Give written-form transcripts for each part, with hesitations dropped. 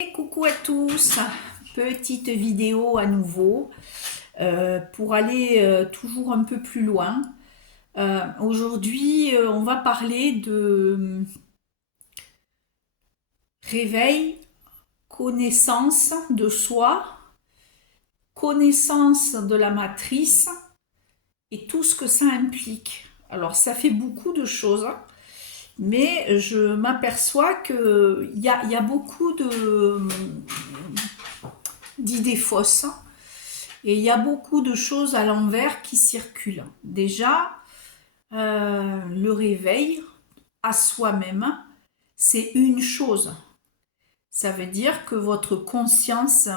Et coucou à tous, petite vidéo à nouveau pour aller toujours un peu plus loin. Aujourd'hui, on va parler de réveil, connaissance de soi, connaissance de la matrice et tout ce que ça implique. Alors ça fait beaucoup de choses, mais je m'aperçois qu'il y a beaucoup d'idées fausses. Et il y a beaucoup de choses à l'envers qui circulent. Déjà, le réveil à soi-même, c'est une chose. Ça veut dire que votre conscience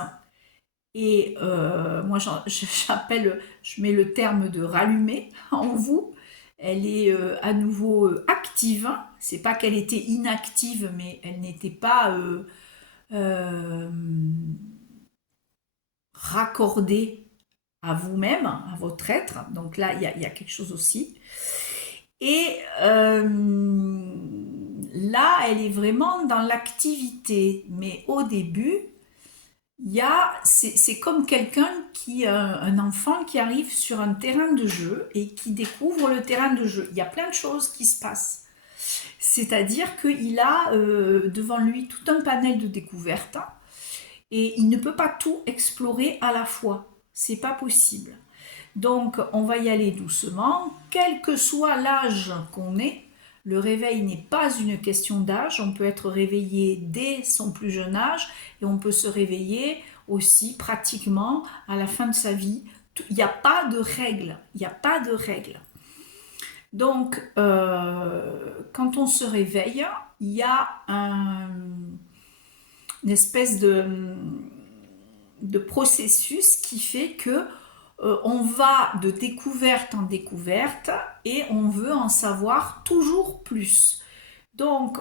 est, moi j'appelle, je mets le terme de rallumée en vous. Elle est à nouveau active. C'est pas qu'elle était inactive, mais elle n'était pas euh, raccordée à vous-même, à votre être. Donc là, il y a quelque chose aussi. Et là, elle est vraiment dans l'activité. Mais au début, c'est comme quelqu'un un enfant qui arrive sur un terrain de jeu et qui découvre le terrain de jeu. Il y a plein de choses qui se passent. C'est-à-dire qu'il a devant lui tout un panel de découvertes et il ne peut pas tout explorer à la fois. C'est pas possible. Donc, on va y aller doucement. Quel que soit l'âge qu'on ait, le réveil n'est pas une question d'âge. On peut être réveillé dès son plus jeune âge et on peut se réveiller aussi pratiquement à la fin de sa vie. Il n'y a pas de règle. Il n'y a pas de règle. Donc, quand on se réveille, il y a une espèce de processus qui fait que on va de découverte en découverte et on veut en savoir toujours plus. Donc,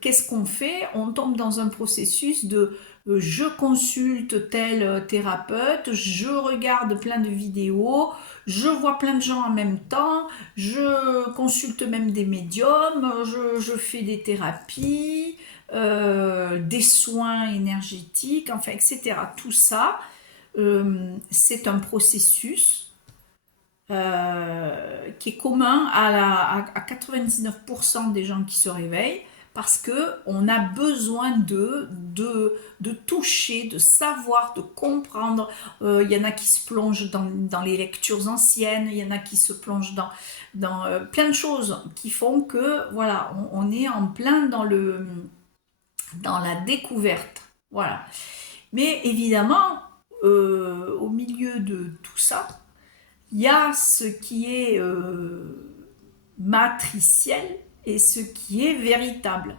qu'est-ce qu'on fait? On tombe dans un processus de je consulte tel thérapeute, je regarde plein de vidéos, je vois plein de gens en même temps, je consulte même des médiums, je fais des thérapies, des soins énergétiques, enfin, etc. Tout ça, c'est un processus qui est commun à 99% des gens qui se réveillent parce qu'on a besoin de toucher, de savoir, de comprendre. Il y en a qui se plongent dans les lectures anciennes, il y en a qui se plongent dans plein de choses qui font que voilà, on est en plein dans la découverte. Voilà. Mais évidemment, au milieu de tout ça, il y a ce qui est matriciel et ce qui est véritable.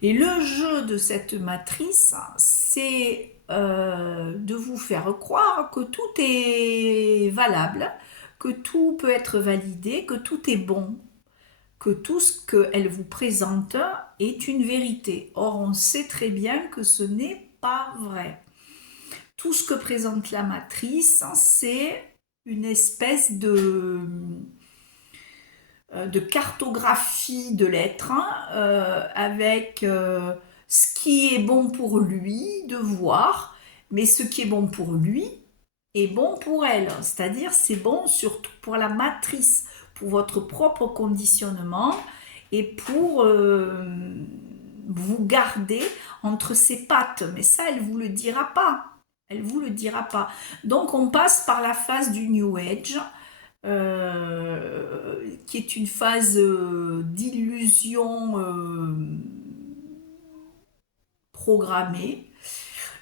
Et le jeu de cette matrice, c'est de vous faire croire que tout est valable, que tout peut être validé, que tout est bon, que tout ce qu'elle vous présente est une vérité. Or, on sait très bien que ce n'est pas vrai. Tout ce que présente la matrice, c'est une espèce de cartographie de l'être avec ce qui est bon pour lui de voir, mais ce qui est bon pour lui est bon pour elle. C'est-à-dire c'est bon surtout pour la matrice, pour votre propre conditionnement et pour vous garder entre ses pattes. Mais ça, elle ne vous le dira pas. Elle vous le dira pas. Donc on passe par la phase du New Age, qui est une phase d'illusion programmée,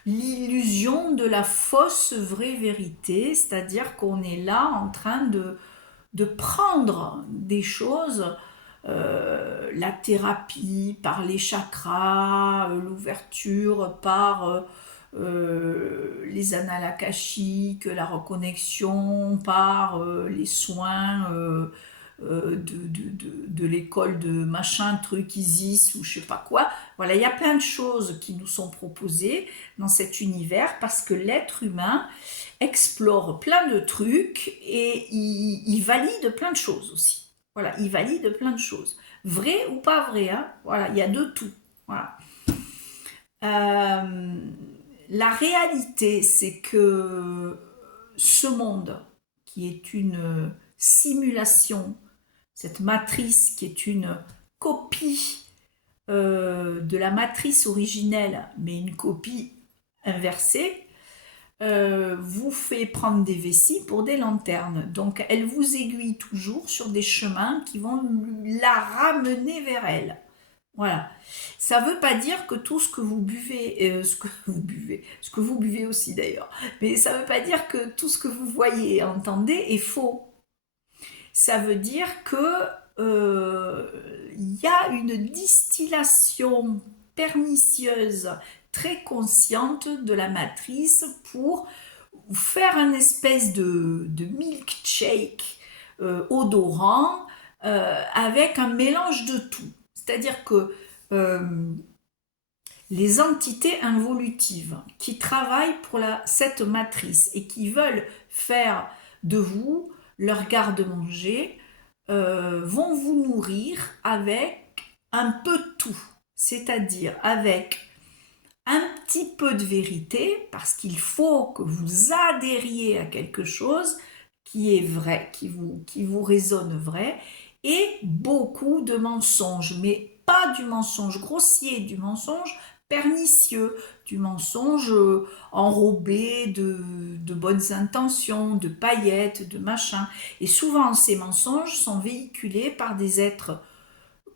l'illusion de la fausse vraie vérité, c'est-à-dire qu'on est là en train de prendre des choses, la thérapie par les chakras, l'ouverture par les annales akashiques, la reconnexion par les soins de l'école de machin, truc Isis ou je sais pas quoi. Voilà, il y a plein de choses qui nous sont proposées dans cet univers parce que l'être humain explore plein de trucs et il valide plein de choses aussi. Voilà, il valide plein de choses. Vrai ou pas vrai, hein, voilà, il y a de tout. Voilà. Euh, la réalité, c'est que ce monde, qui est une simulation, cette matrice qui est une copie de la matrice originelle, mais une copie inversée, vous fait prendre des vessies pour des lanternes. Donc elle vous aiguille toujours sur des chemins qui vont la ramener vers elle. Voilà. Ça ne veut pas dire que tout ce que vous buvez, ce que vous buvez aussi d'ailleurs, mais ça ne veut pas dire que tout ce que vous voyez et entendez est faux. Ça veut dire que il y a une distillation pernicieuse très consciente de la matrice pour faire un espèce de milkshake odorant avec un mélange de tout. C'est-à-dire que euh, les entités involutives qui travaillent pour cette matrice et qui veulent faire de vous leur garde-manger vont vous nourrir avec un peu de tout, c'est-à-dire avec un petit peu de vérité, parce qu'il faut que vous adhériez à quelque chose qui est vrai, qui vous résonne vrai, et beaucoup de mensonges, mais pas du mensonge grossier, du mensonge pernicieux, du mensonge enrobé de bonnes intentions, de paillettes, de machin. Et souvent, ces mensonges sont véhiculés par des êtres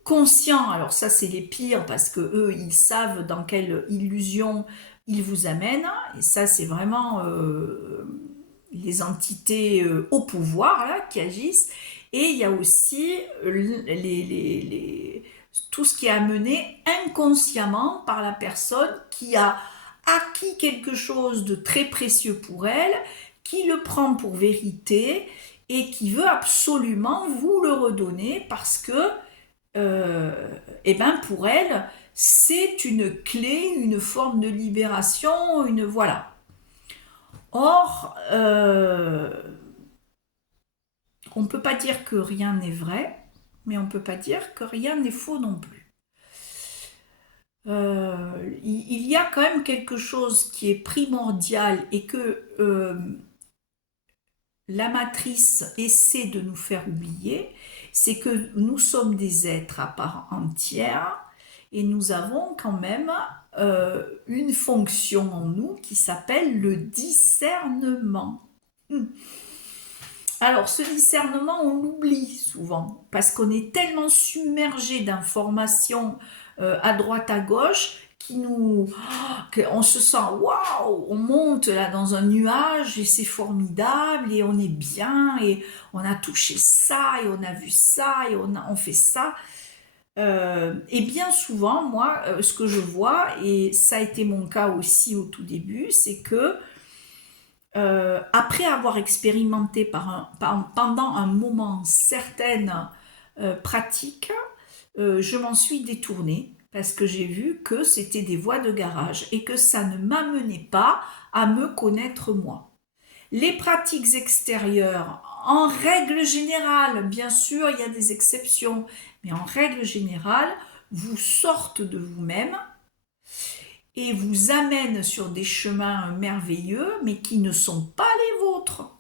conscients. Alors ça, c'est les pires parce que eux, ils savent dans quelle illusion ils vous amènent. Et ça, c'est vraiment les entités au pouvoir là, qui agissent. Et il y a aussi tout ce qui est amené inconsciemment par la personne qui a acquis quelque chose de très précieux pour elle, qui le prend pour vérité et qui veut absolument vous le redonner parce que, eh ben pour elle, c'est une clé, une forme de libération, une voilà. Or, on ne peut pas dire que rien n'est vrai, mais on ne peut pas dire que rien n'est faux non plus. Il y a quand même quelque chose qui est primordial et que la matrice essaie de nous faire oublier, c'est que nous sommes des êtres à part entière et nous avons quand même une fonction en nous qui s'appelle le discernement. Alors, ce discernement, on l'oublie souvent parce qu'on est tellement submergé d'informations à droite, à gauche, qu'on se sent waouh, on monte là dans un nuage et c'est formidable et on est bien et on a touché ça et on a vu ça et on fait ça. Et bien souvent, moi, ce que je vois, et ça a été mon cas aussi au tout début, c'est que après avoir expérimenté pendant un moment certaines pratiques, je m'en suis détournée parce que j'ai vu que c'était des voies de garage et que ça ne m'amenait pas à me connaître moi. Les pratiques extérieures, en règle générale, bien sûr, il y a des exceptions, mais en règle générale, vous sortent de vous-même et vous amènent sur des chemins merveilleux, mais qui ne sont pas les vôtres.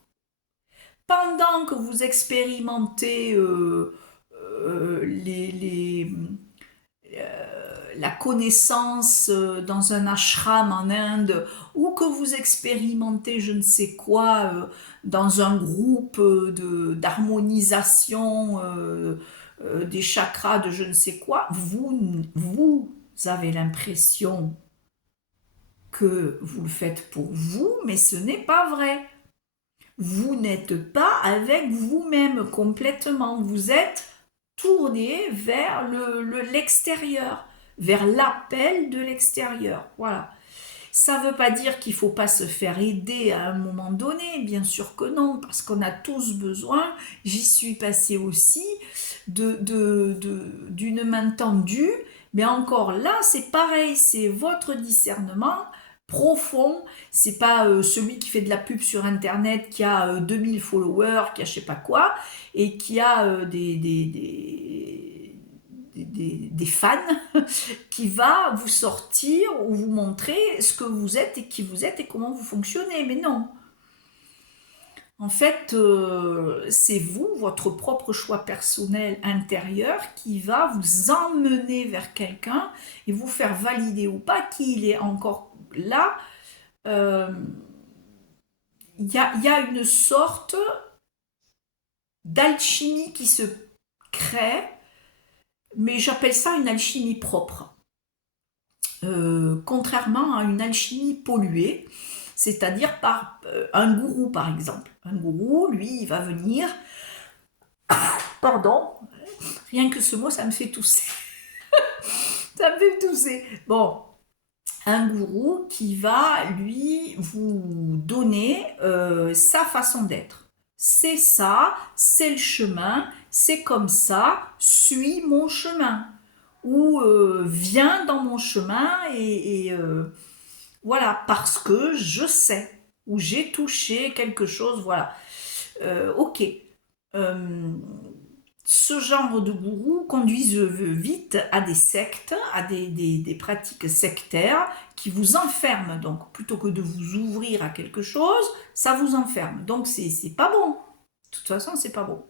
Pendant que vous expérimentez la connaissance dans un ashram en Inde ou que vous expérimentez je ne sais quoi dans un groupe d'harmonisation des chakras de je ne sais quoi, vous avez l'impression que vous le faites pour vous, mais ce n'est pas vrai. Vous n'êtes pas avec vous-même complètement. Vous êtes tourné vers l'extérieur, vers l'appel de l'extérieur. Voilà. Ça ne veut pas dire qu'il ne faut pas se faire aider à un moment donné, bien sûr que non, parce qu'on a tous besoin, j'y suis passée aussi, d'une main tendue, mais encore là, c'est pareil, c'est votre discernement profond, c'est pas celui qui fait de la pub sur internet, qui a 2000 followers, qui a je sais pas quoi, et qui a des fans qui va vous sortir ou vous montrer ce que vous êtes et qui vous êtes et comment vous fonctionnez. Mais non. En fait, c'est vous, votre propre choix personnel intérieur qui va vous emmener vers quelqu'un et vous faire valider ou pas qu'il est encore là. Euh, y a une sorte d'alchimie qui se crée, mais j'appelle ça une alchimie propre. Contrairement à une alchimie polluée, c'est-à-dire par un gourou par exemple. Un gourou, lui, il va venir, pardon, rien que ce mot, ça me fait tousser. Ça me fait tousser. Bon, un gourou qui va, lui, vous donner sa façon d'être. C'est ça, c'est le chemin, c'est comme ça, suis mon chemin. Ou viens dans mon chemin et voilà, parce que je sais, ou j'ai touché quelque chose, voilà. Ok. Euh, Ce genre de gourous conduisent vite à des sectes, à des pratiques sectaires qui vous enferment. Donc, plutôt que de vous ouvrir à quelque chose, ça vous enferme. Donc, c'est pas bon. De toute façon, c'est pas bon.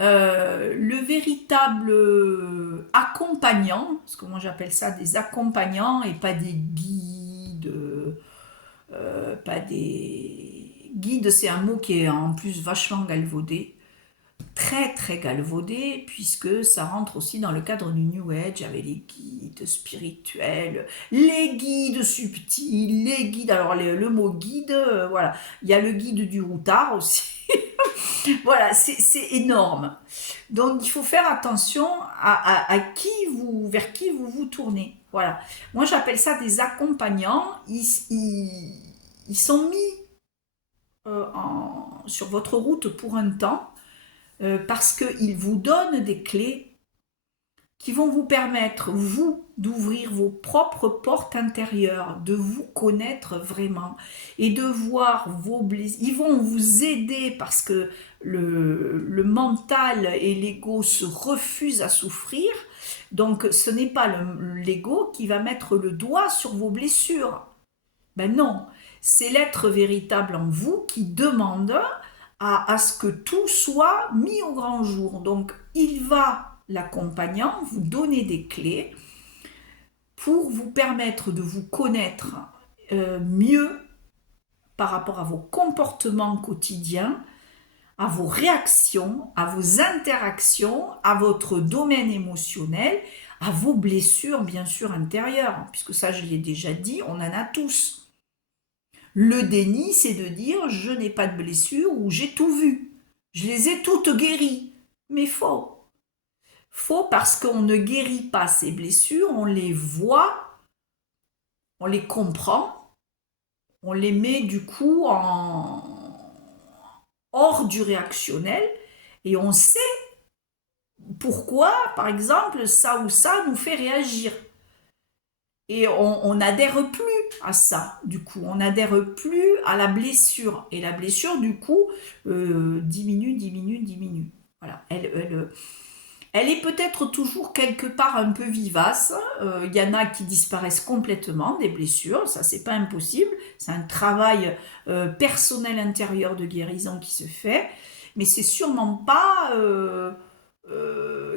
Le véritable accompagnant, parce que moi j'appelle ça des accompagnants et pas des guides, pas des guides, c'est un mot qui est en plus vachement galvaudé, très très galvaudé, puisque ça rentre aussi dans le cadre du New Age avec les guides spirituels, les guides subtils, les guides, alors le mot guide, voilà, il y a le guide du routard aussi. Voilà, c'est énorme. Donc il faut faire attention à qui vous, vers qui vous vous tournez. Voilà. Moi j'appelle ça des accompagnants. Ils sont mis sur votre route pour un temps parce qu'ils vous donnent des clés qui vont vous permettre, vous, d'ouvrir vos propres portes intérieures, de vous connaître vraiment et de voir vos blessures. Ils vont vous aider parce que le mental et l'ego se refusent à souffrir. Donc, ce n'est pas l'ego qui va mettre le doigt sur vos blessures. Ben non, c'est l'être véritable en vous qui demande à ce que tout soit mis au grand jour. Donc, il va, l'accompagnant, vous donner des clés pour vous permettre de vous connaître mieux par rapport à vos comportements quotidiens, à vos réactions, à vos interactions, à votre domaine émotionnel, à vos blessures, bien sûr, intérieures, puisque ça, je l'ai déjà dit, on en a tous. Le déni, c'est de dire je n'ai pas de blessure ou j'ai tout vu. Je les ai toutes guéries. Mais faux. Faux parce qu'on ne guérit pas ces blessures, on les voit, on les comprend, on les met du coup hors du réactionnel et on sait pourquoi, par exemple, ça ou ça nous fait réagir. Et on n'adhère plus à ça, du coup. On n'adhère plus à la blessure. Et la blessure, du coup, diminue. Voilà. Elle est peut-être toujours quelque part un peu vivace. Il y en a qui disparaissent complètement des blessures. Ça, c'est pas impossible. C'est un travail personnel intérieur de guérison qui se fait. Mais c'est sûrement pas...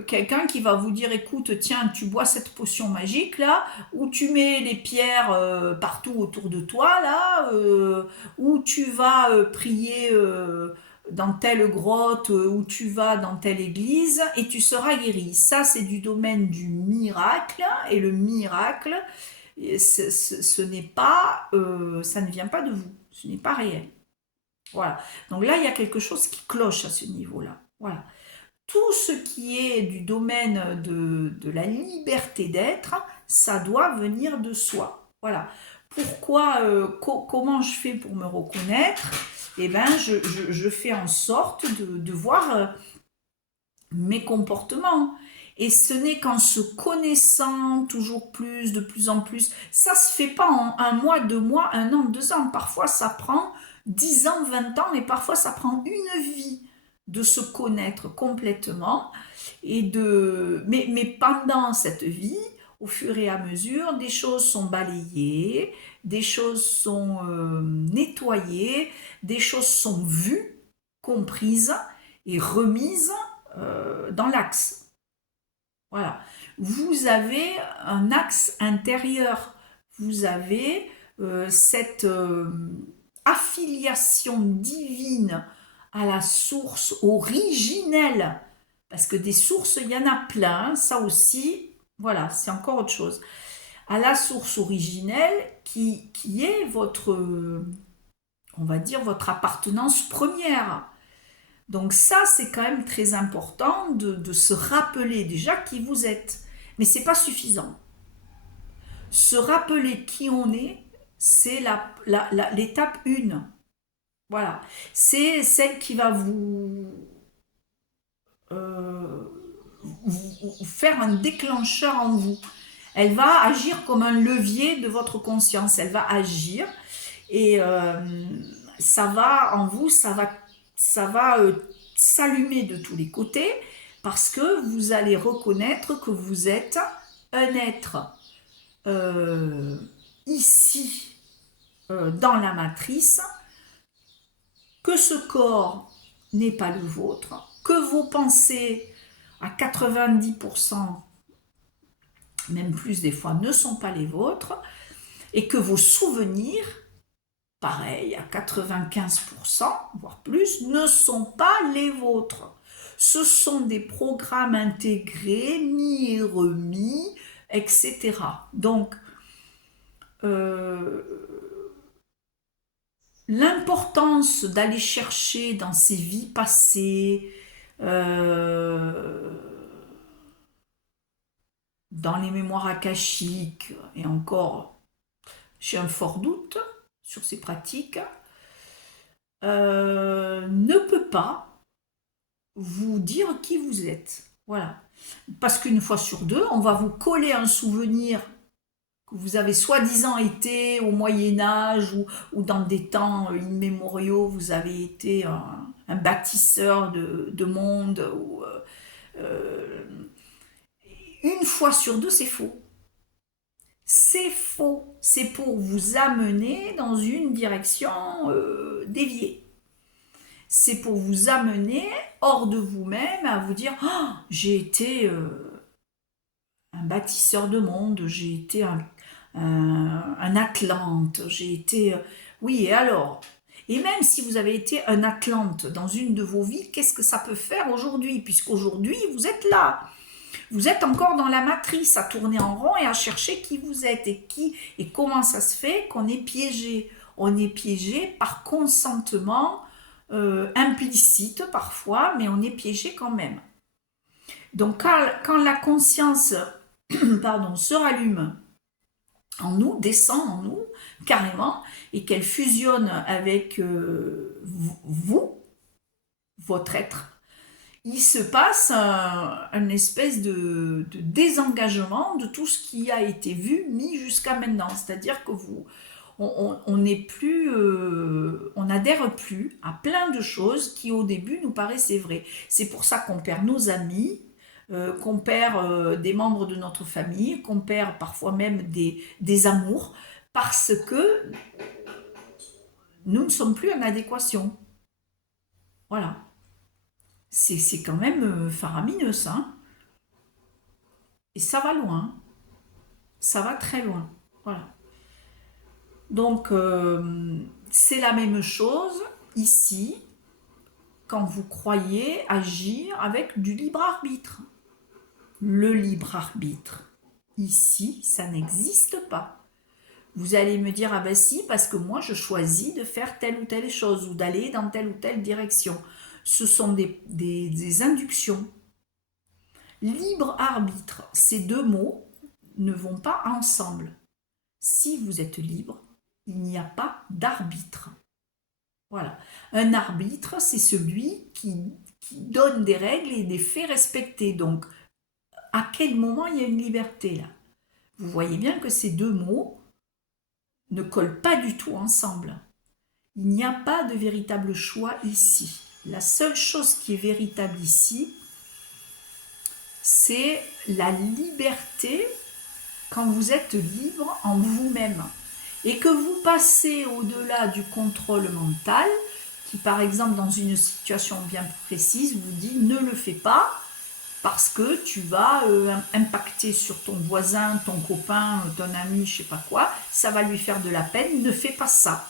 quelqu'un qui va vous dire écoute tiens tu bois cette potion magique là ou tu mets les pierres partout autour de toi là ou tu vas prier dans telle grotte ou tu vas dans telle église et tu seras guéri. Ça c'est du domaine du miracle et le miracle ce n'est pas ça ne vient pas de vous, ce n'est pas réel. Voilà, donc là il y a quelque chose qui cloche à ce niveau là. Voilà, tout ce qui est du domaine de la liberté d'être, ça doit venir de soi. Voilà. Pourquoi, comment je fais pour me reconnaître? Eh bien, je fais en sorte de voir mes comportements. Et ce n'est qu'en se connaissant toujours plus, de plus en plus, ça se fait pas en un mois, 2 mois, 1 an, 2 ans. Parfois, ça prend 10 ans, 20 ans, et parfois, ça prend une vie de se connaître complètement. Mais pendant cette vie, au fur et à mesure, des choses sont balayées, des choses sont nettoyées, des choses sont vues, comprises et remises dans l'axe. Voilà. Vous avez un axe intérieur. Vous avez cette affiliation divine à la source originelle. Parce que des sources, il y en a plein. Ça aussi, voilà, c'est encore autre chose. À la source originelle qui est votre, on va dire, votre appartenance première. Donc ça, c'est quand même très important de se rappeler déjà qui vous êtes. Mais c'est pas suffisant. Se rappeler qui on est, c'est l'étape 1. Voilà. C'est celle qui va euh, vous faire un déclencheur en vous. Elle va agir comme un levier de votre conscience. Elle va agir et ça va en vous, ça va s'allumer de tous les côtés parce que vous allez reconnaître que vous êtes un être ici dans la matrice, que ce corps n'est pas le vôtre, que vos pensées à 90%, même plus des fois, ne sont pas les vôtres, et que vos souvenirs, pareil, à 95%, voire plus, ne sont pas les vôtres. Ce sont des programmes intégrés, mis et remis, etc. Donc, l'importance d'aller chercher dans ces vies passées, dans les mémoires akashiques, et encore, j'ai un fort doute sur ces pratiques, ne peut pas vous dire qui vous êtes. Voilà. Parce qu'une fois sur deux, on va vous coller un souvenir que vous avez soi-disant été au Moyen-Âge ou dans des temps immémoriaux, vous avez été un bâtisseur de monde. Une fois sur deux, c'est faux. C'est faux. C'est pour vous amener dans une direction déviée. C'est pour vous amener hors de vous-même à vous dire oh, j'ai été un bâtisseur de monde, j'ai été un Atlante, j'ai été... oui, et alors? Et même si vous avez été un Atlante dans une de vos vies, qu'est-ce que ça peut faire aujourd'hui? Puisqu'aujourd'hui, vous êtes là. Vous êtes encore dans la matrice, à tourner en rond et à chercher qui vous êtes et comment ça se fait qu'on est piégé. On est piégé par consentement implicite parfois, mais on est piégé quand même. Donc quand la conscience pardon, se rallume en nous, descend en nous, carrément, et qu'elle fusionne avec vous, votre être, il se passe une espèce de désengagement de tout ce qui a été vu, mis jusqu'à maintenant. C'est-à-dire que on n'est plus, on n'adhère plus à plein de choses qui au début nous paraissaient vraies. C'est pour ça qu'on perd nos amis, qu'on perd des membres de notre famille, qu'on perd parfois même des amours, parce que nous ne sommes plus en adéquation. Voilà. C'est quand même faramineux ça. Hein. Et ça va loin. Ça va très loin. Voilà. Donc, c'est la même chose ici, quand vous croyez agir avec du libre arbitre. Le libre arbitre, ici, ça n'existe pas. Vous allez me dire, ah ben si, parce que moi, je choisis de faire telle ou telle chose, ou d'aller dans telle ou telle direction. Ce sont des inductions. Libre arbitre, ces deux mots ne vont pas ensemble. Si vous êtes libre, il n'y a pas d'arbitre. Voilà. Un arbitre, c'est celui qui donne des règles et des fait respecter. Donc, à quel moment il y a une liberté là? Vous voyez bien que ces deux mots ne collent pas du tout ensemble. Il n'y a pas de véritable choix ici. La seule chose qui est véritable ici, c'est la liberté quand vous êtes libre en vous-même et que vous passez au-delà du contrôle mental qui, par exemple, dans une situation bien précise, vous dit ne le fais pas parce que tu vas impacter sur ton voisin, ton copain, ton ami, je sais pas quoi, ça va lui faire de la peine, ne fais pas ça.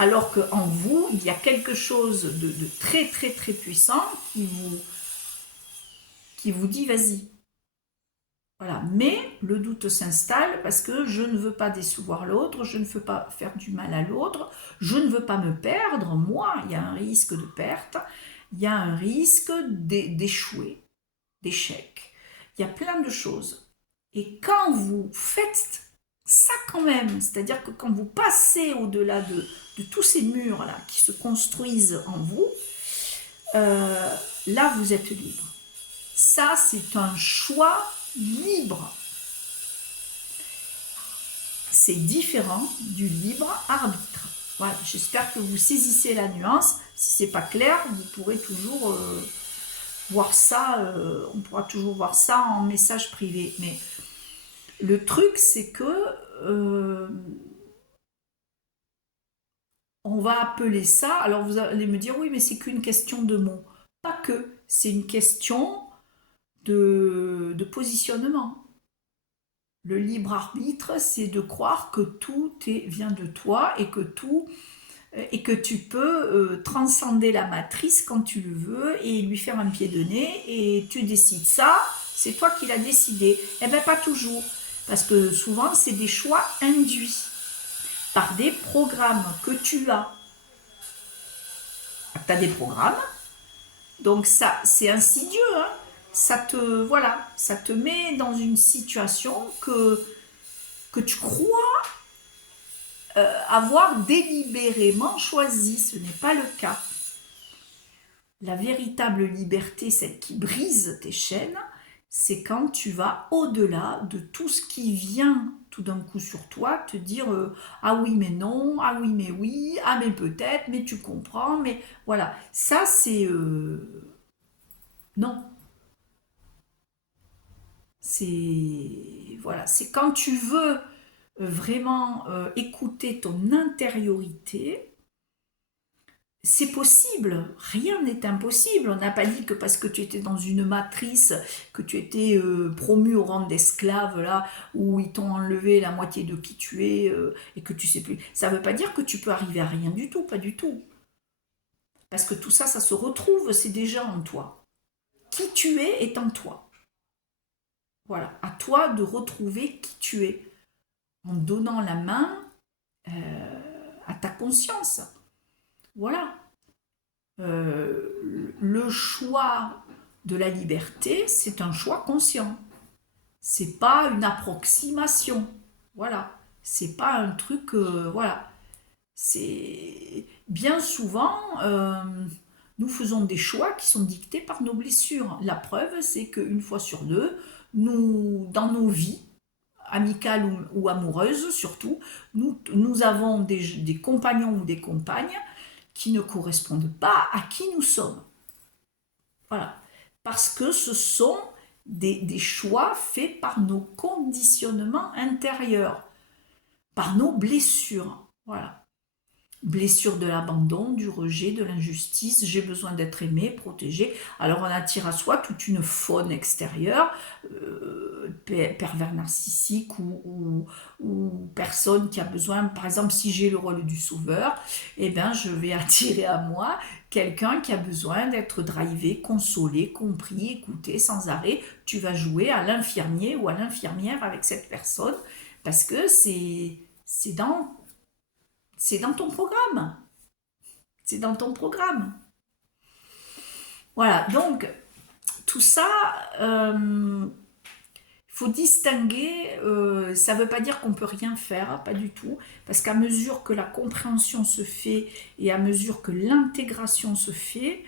Alors qu'en vous, il y a quelque chose de très très très puissant qui vous dit vas-y. Voilà. Mais le doute s'installe parce que je ne veux pas décevoir l'autre, je ne veux pas faire du mal à l'autre, je ne veux pas me perdre. Moi, il y a un risque de perte, il y a un risque d'échouer, d'échec. Il y a plein de choses. Et quand vous faites ça quand même, c'est-à-dire que quand vous passez au-delà de tous ces murs-là qui se construisent en vous, là, vous êtes libre. Ça, c'est un choix libre. C'est différent du libre arbitre. Voilà, j'espère que vous saisissez la nuance. Si c'est pas clair, vous pourrez toujours voir ça. On pourra toujours voir ça en message privé. Mais le truc, c'est que on va appeler ça. Alors vous allez me dire oui, mais c'est qu'une question de mots. Pas que. C'est une question de positionnement. Le libre arbitre, c'est de croire que tout vient de toi et que tu peux transcender la matrice quand tu le veux et lui faire un pied de nez et tu décides ça, c'est toi qui l'as décidé. Eh bien pas toujours, parce que souvent c'est des choix induits par des programmes que tu as. Tu as des programmes, donc ça c'est insidieux, hein. Ça te met dans une situation que tu crois avoir délibérément choisi. Ce n'est pas le cas. La véritable liberté, celle qui brise tes chaînes, c'est quand tu vas au-delà de tout ce qui vient tout d'un coup sur toi, te dire ah oui mais non, ah oui mais oui, ah mais peut-être, mais tu comprends, mais voilà. Ça c'est non. C'est quand tu veux vraiment écouter ton intériorité, c'est possible, rien n'est impossible. On n'a pas dit que parce que tu étais dans une matrice, que tu étais promu au rang d'esclave, là, où ils t'ont enlevé la moitié de qui tu es et que tu sais plus. Ça ne veut pas dire que tu peux arriver à rien du tout, pas du tout. Parce que tout ça, ça se retrouve, c'est déjà en toi. Qui tu es est en toi. Voilà, à toi de retrouver qui tu es en donnant la main à ta conscience. Voilà. Le choix de la liberté, c'est un choix conscient. C'est pas une approximation. Voilà. C'est pas un truc. Voilà. C'est bien souvent, nous faisons des choix qui sont dictés par nos blessures. La preuve, c'est qu'une fois sur deux, nous, dans nos vies, amicales ou amoureuses surtout, nous avons des compagnons ou des compagnes qui ne correspondent pas à qui nous sommes. Voilà. Parce que ce sont des choix faits par nos conditionnements intérieurs, par nos blessures. Voilà. Blessure de l'abandon, du rejet, de l'injustice, j'ai besoin d'être aimé, protégé. Alors on attire à soi toute une faune extérieure, pervers narcissique ou personne qui a besoin, par exemple si j'ai le rôle du sauveur, eh bien je vais attirer à moi quelqu'un qui a besoin d'être drivé, consolé, compris, écouté sans arrêt. Tu vas jouer à l'infirmier ou à l'infirmière avec cette personne parce que c'est dans ton programme. C'est dans ton programme. Voilà, donc tout ça, il faut distinguer, ça ne veut pas dire qu'on ne peut rien faire, pas du tout, parce qu'à mesure que la compréhension se fait et à mesure que l'intégration se fait,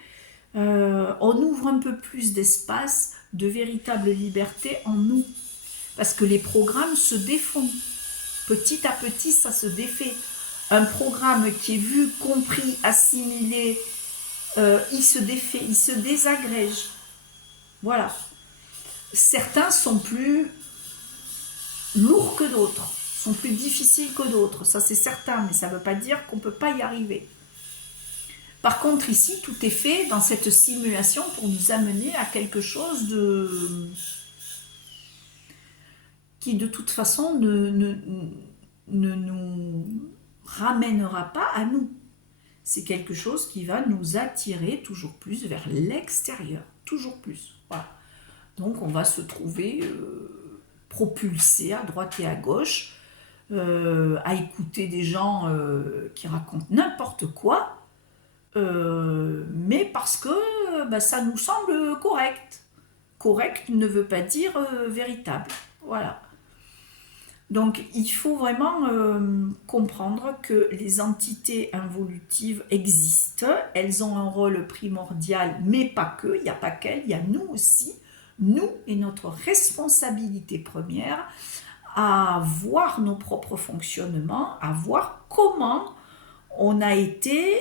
on ouvre un peu plus d'espace, de véritable liberté en nous, parce que les programmes se défont. Petit à petit, ça se défait. Un programme qui est vu, compris, assimilé, il se défait, il se désagrège. Voilà. certains sont plus lourds que d'autres, sont plus difficiles que d'autres, ça c'est certain, mais ça ne veut pas dire qu'on ne peut pas y arriver. Par contre, ici, tout est fait dans cette simulation pour nous amener à quelque chose qui, de toute façon, ne nous ramènera pas à nous. C'est quelque chose qui va nous attirer toujours plus vers l'extérieur, toujours plus. Voilà. Donc, on va se trouver propulsé à droite et à gauche, à écouter des gens qui racontent n'importe quoi, mais parce que ça nous semble correct. Correct ne veut pas dire véritable. Voilà. Donc il faut vraiment comprendre que les entités involutives existent, elles ont un rôle primordial, mais pas que, il n'y a pas qu'elles, il y a nous aussi, nous et notre responsabilité première à voir nos propres fonctionnements, à voir comment on a été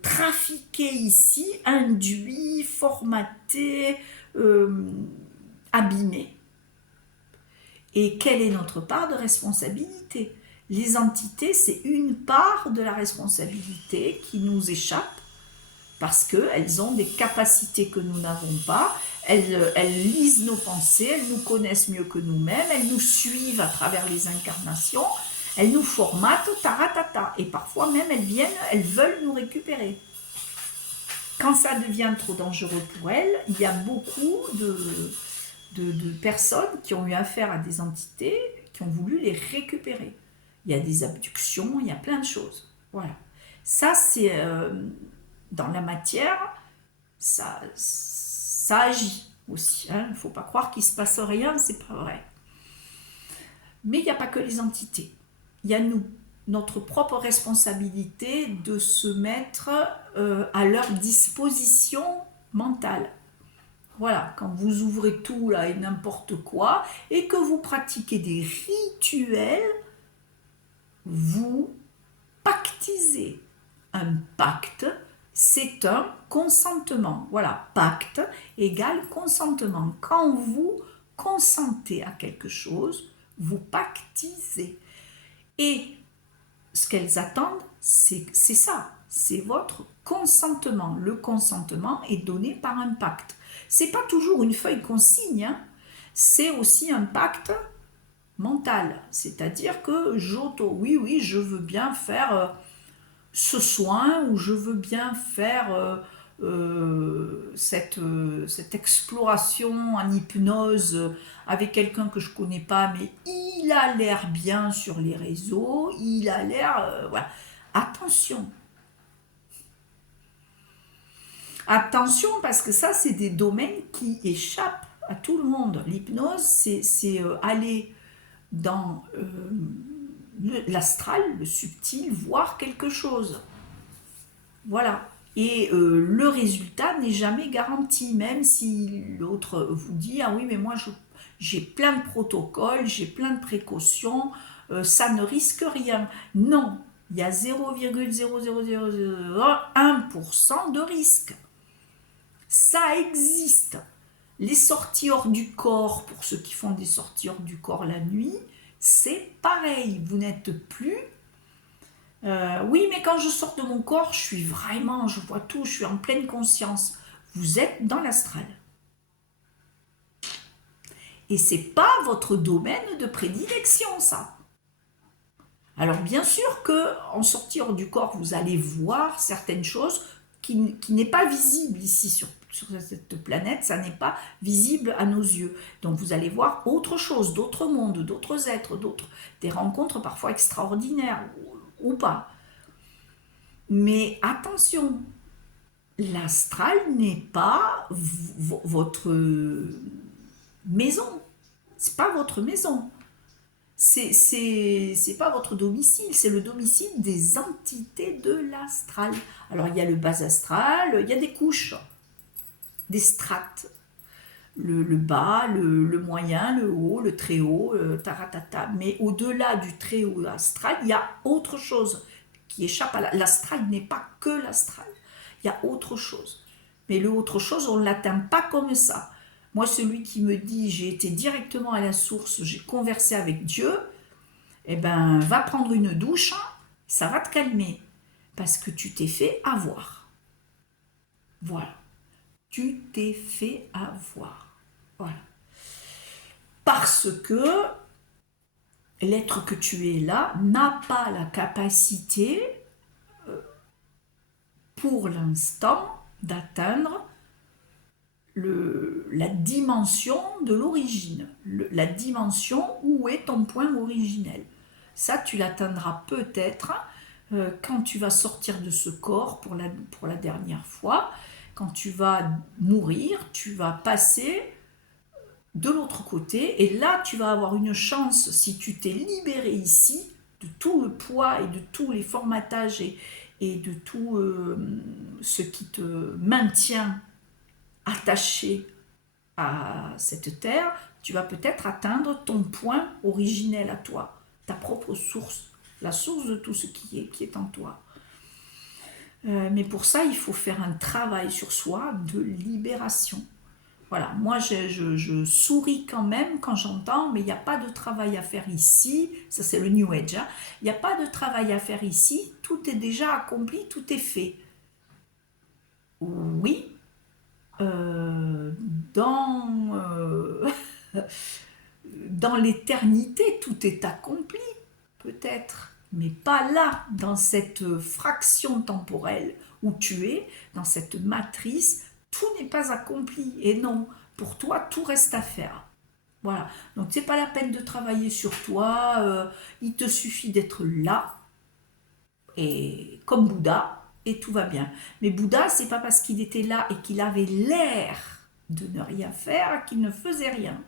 trafiqué ici, induit, formaté, abîmé. Et quelle est notre part de responsabilité? Les entités, c'est une part de la responsabilité qui nous échappe parce qu'elles ont des capacités que nous n'avons pas, elles lisent nos pensées, elles nous connaissent mieux que nous-mêmes, elles nous suivent à travers les incarnations, elles nous formatent, taratata, et parfois même elles veulent nous récupérer. Quand ça devient trop dangereux pour elles, il y a beaucoup de personnes qui ont eu affaire à des entités qui ont voulu les récupérer. Il y a des abductions, il y a plein de choses. Voilà. Ça, c'est dans la matière, ça agit aussi. Il ne faut pas croire qu'il ne se passe rien, c'est pas vrai. Mais il n'y a pas que les entités. Il y a nous, notre propre responsabilité de se mettre à leur disposition mentale. Voilà, quand vous ouvrez tout là et n'importe quoi, et que vous pratiquez des rituels, vous pactisez. Un pacte, c'est un consentement. Voilà, pacte égale consentement. Quand vous consentez à quelque chose, vous pactisez. Et ce qu'elles attendent, c'est ça, c'est votre consentement. Le consentement est donné par un pacte. C'est pas toujours une feuille qu'on signe, hein. C'est aussi un pacte mental. C'est-à-dire que oui, je veux bien faire ce soin, ou je veux bien faire cette exploration en hypnose avec quelqu'un que je connais pas, mais il a l'air bien sur les réseaux, il a l'air... voilà. Attention. Attention, parce que ça, c'est des domaines qui échappent à tout le monde. L'hypnose, c'est aller dans l'astral, le subtil, voir quelque chose. Voilà. Et le résultat n'est jamais garanti, même si l'autre vous dit « Ah oui, mais moi, j'ai plein de protocoles, j'ai plein de précautions, ça ne risque rien. » Non, il y a 0,00001% de risque. Ça existe. Les sorties hors du corps, pour ceux qui font des sorties hors du corps la nuit, c'est pareil. Vous n'êtes plus... oui, mais quand je sors de mon corps, je vois tout, je suis en pleine conscience. Vous êtes dans l'astral. Et c'est pas votre domaine de prédilection, ça. Alors bien sûr qu'en sortie hors du corps, vous allez voir certaines choses qui n'est pas visible ici sur cette planète, ça n'est pas visible à nos yeux. Donc vous allez voir autre chose, d'autres mondes, d'autres êtres, des rencontres parfois extraordinaires ou pas. Mais attention, l'astral n'est pas votre maison. C'est pas votre maison. C'est pas votre domicile, c'est le domicile des entités de l'astral. Alors il y a le bas astral, il y a des couches, des strates. Le bas, le moyen, le haut, le très haut, taratata. Mais au-delà du très haut astral, il y a autre chose qui échappe à l'astral. N'est pas que l'astral. Il y a autre chose. Mais le autre chose, on ne l'atteint pas comme ça. Moi, celui qui me dit j'ai été directement à la source, j'ai conversé avec Dieu, eh ben, va prendre une douche, hein, ça va te calmer. Parce que tu t'es fait avoir. Voilà. Tu t'es fait avoir. Voilà. Parce que l'être que tu es là n'a pas la capacité, pour l'instant, d'atteindre la dimension de l'origine, la dimension où est ton point originel. Ça, tu l'atteindras peut-être quand tu vas sortir de ce corps pour la dernière fois, quand tu vas mourir, tu vas passer de l'autre côté, et là, tu vas avoir une chance, si tu t'es libéré ici, de tout le poids et de tous les formatages et de tout ce qui te maintient attaché à cette terre, tu vas peut-être atteindre ton point originel à toi, ta propre source, la source de tout ce qui est en toi. Mais pour ça, il faut faire un travail sur soi de libération. Voilà, moi je souris quand même quand j'entends, mais il n'y a pas de travail à faire ici, ça c'est le New Age, hein. Il n'y a pas de travail à faire ici, tout est déjà accompli, tout est fait. Oui, euh, dans, euh, dans l'éternité, tout est accompli, peut-être, mais pas là, dans cette fraction temporelle où tu es, dans cette matrice, tout n'est pas accompli. Et non, pour toi, tout reste à faire. Voilà, donc c'est pas la peine de travailler sur toi, il te suffit d'être là, et comme Bouddha, et tout va bien. Mais Bouddha, c'est pas parce qu'il était là et qu'il avait l'air de ne rien faire qu'il ne faisait rien.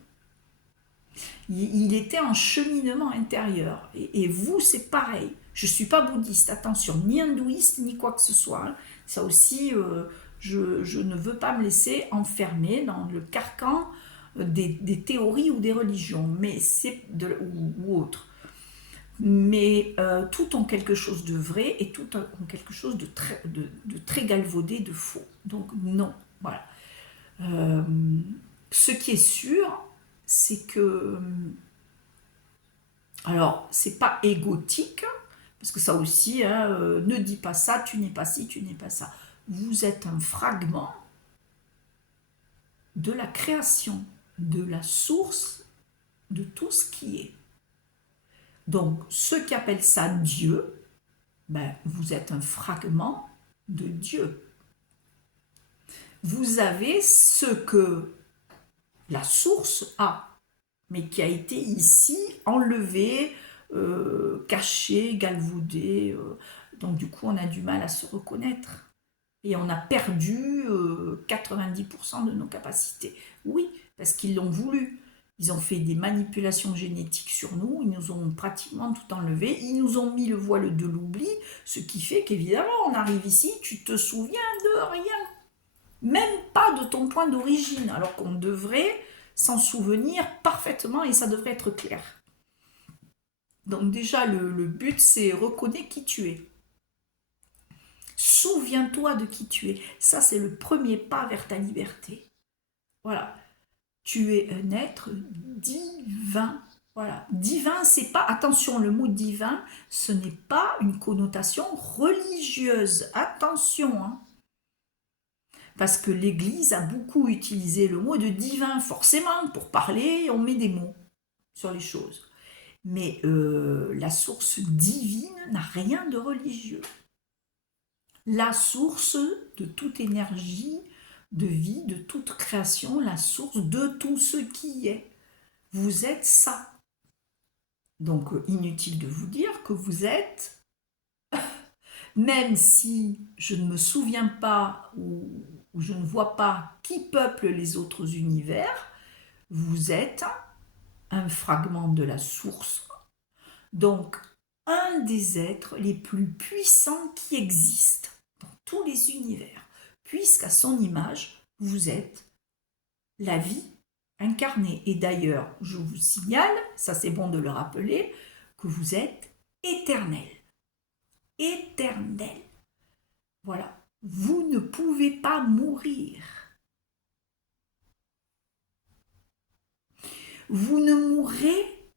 Il était en cheminement intérieur. Et vous, c'est pareil. Je ne suis pas bouddhiste, attention, ni hindouiste, ni quoi que ce soit, hein. Ça aussi, je ne veux pas me laisser enfermer dans le carcan des théories ou des religions, mais ou autres. Mais tout ont quelque chose de vrai et tout ont quelque chose de très galvaudé, de faux. Donc non, voilà. Euh, Ce qui est sûr, c'est que, alors, c'est pas égotique, parce que ça aussi, hein, ne dis pas ça, tu n'es pas ci, tu n'es pas ça. Vous êtes un fragment de la création, de la source de tout ce qui est. Donc, ceux qui appellent ça Dieu, ben, vous êtes un fragment de Dieu. Vous avez ce que la source a, mais qui a été ici enlevé, caché, galvaudé. Donc du coup, on a du mal à se reconnaître. Et on a perdu 90% de nos capacités. Oui, parce qu'ils l'ont voulu. Ils ont fait des manipulations génétiques sur nous, ils nous ont pratiquement tout enlevé, ils nous ont mis le voile de l'oubli, ce qui fait qu'évidemment, on arrive ici, tu te souviens de rien, même pas de ton point d'origine, alors qu'on devrait s'en souvenir parfaitement et ça devrait être clair. Donc déjà, le but, c'est reconnaître qui tu es. Souviens-toi de qui tu es. Ça, c'est le premier pas vers ta liberté. Voilà. Tu es un être divin. Voilà. Divin, c'est pas, attention, le mot divin, ce n'est pas une connotation religieuse. Attention, hein. Parce que l'Église a beaucoup utilisé le mot de divin, forcément, pour parler, on met des mots sur les choses. Mais la source divine n'a rien de religieux. La source de toute énergie, de vie, de toute création, la source de tout ce qui est. Vous êtes ça. Donc inutile de vous dire que vous êtes, même si je ne me souviens pas ou je ne vois pas qui peuple les autres univers, vous êtes un fragment de la source. Donc un des êtres les plus puissants qui existent dans tous les univers, puisqu'à son image, vous êtes la vie incarnée. Et d'ailleurs, je vous signale, ça c'est bon de le rappeler, que vous êtes éternel. Éternel. Voilà. Vous ne pouvez pas mourir. Vous ne mourrez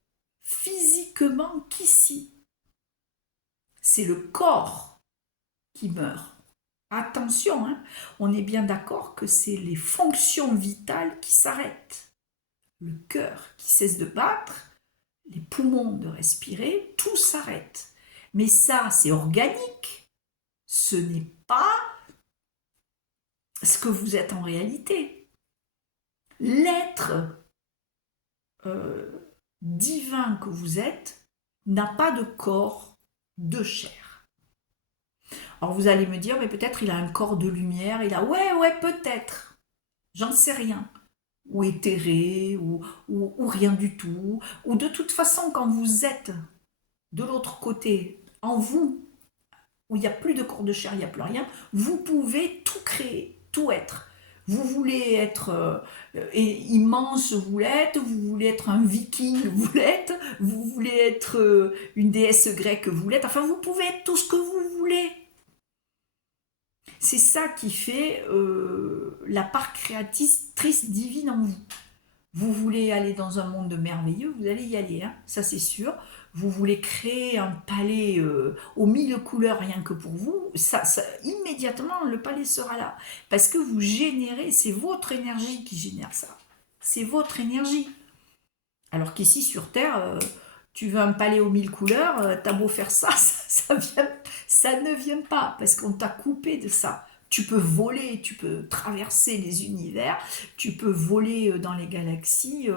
physiquement qu'ici. C'est le corps qui meurt. Attention, hein, on est bien d'accord que c'est les fonctions vitales qui s'arrêtent. Le cœur qui cesse de battre, les poumons de respirer, tout s'arrête. Mais ça, c'est organique. Ce n'est pas ce que vous êtes en réalité. L'être divin que vous êtes n'a pas de corps de chair. Alors vous allez me dire, mais peut-être il a un corps de lumière, il a, ouais, peut-être, j'en sais rien. Ou éthéré, ou rien du tout. Ou de toute façon, quand vous êtes de l'autre côté, en vous, où il n'y a plus de corps de chair, il n'y a plus rien, vous pouvez tout créer, tout être. Vous voulez être immense, vous l'êtes. Vous voulez être un viking, vous l'êtes. Vous voulez être une déesse grecque, vous l'êtes. Enfin, vous pouvez être tout ce que vous voulez. C'est ça qui fait la part créatrice divine en vous. Vous voulez aller dans un monde merveilleux, vous allez y aller, hein, ça c'est sûr. Vous voulez créer un palais aux 1000 couleurs rien que pour vous, immédiatement le palais sera là. Parce que vous générez, c'est votre énergie qui génère ça. C'est votre énergie. Alors qu'ici sur Terre, tu veux un palais aux 1000 couleurs, t'as beau faire ça, ça ne vient pas, parce qu'on t'a coupé de ça. Tu peux voler, tu peux traverser les univers, tu peux voler dans les galaxies.